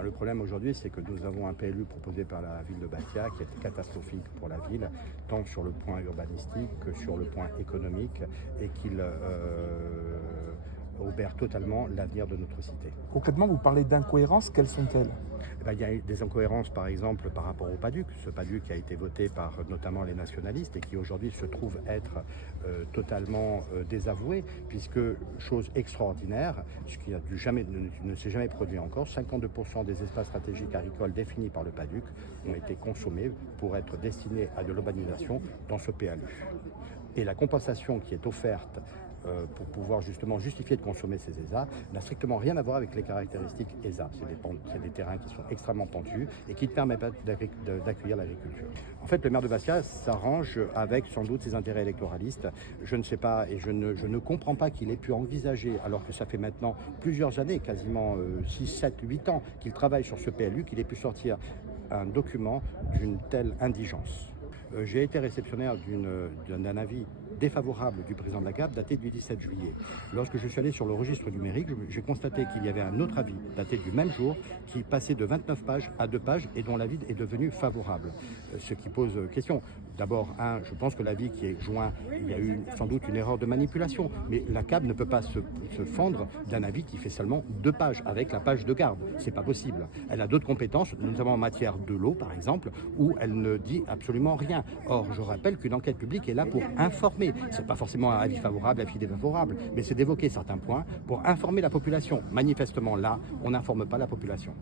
Le problème aujourd'hui, c'est que nous avons un PLU proposé par la ville de Bastia qui est catastrophique pour la ville, tant sur le point urbanistique que sur le point économique, et qu'il obère totalement l'avenir de notre cité. Concrètement, vous parlez d'incohérences, quelles sont-elles? Il y a des incohérences, par exemple, par rapport au PADUC, ce PADUC qui a été voté par notamment les nationalistes et qui aujourd'hui se trouve être totalement désavoué, puisque, chose extraordinaire, ce qui ne s'est jamais produit encore, 52% des espaces stratégiques agricoles définis par le PADUC ont été consommés pour être destinés à de l'urbanisation dans ce PLU. Et la compensation qui est offerte pour pouvoir justement justifier de consommer ces ESA n'a strictement rien à voir avec les caractéristiques ESA. C'est des terrains qui sont extrêmement pentus et qui ne permettent pas d'accueillir l'agriculture. En fait, le maire de Bastia s'arrange avec sans doute ses intérêts électoralistes. Je ne sais pas et je ne comprends pas qu'il ait pu envisager, alors que ça fait maintenant plusieurs années, quasiment 6, 7, 8 ans qu'il travaille sur ce PLU, qu'il ait pu sortir un document d'une telle indigence. J'ai été réceptionnaire d'un avis défavorable du président de la CAP daté du 17 juillet. Lorsque je suis allé sur le registre numérique, j'ai constaté qu'il y avait un autre avis daté du même jour qui passait de 29 pages à 2 pages et dont l'avis est devenu favorable. Ce qui pose question. D'abord, je pense que l'avis qui est joint, il y a eu sans doute une erreur de manipulation, mais la CAP ne peut pas se fendre d'un avis qui fait seulement 2 pages avec la page de garde. C'est pas possible. Elle a d'autres compétences, notamment en matière de l'eau par exemple, où elle ne dit absolument rien. Or, je rappelle qu'une enquête publique est là pour informer. C'est pas forcément un avis favorable, un avis défavorable, mais c'est d'évoquer certains points pour informer la population. Manifestement, là, on n'informe pas la population.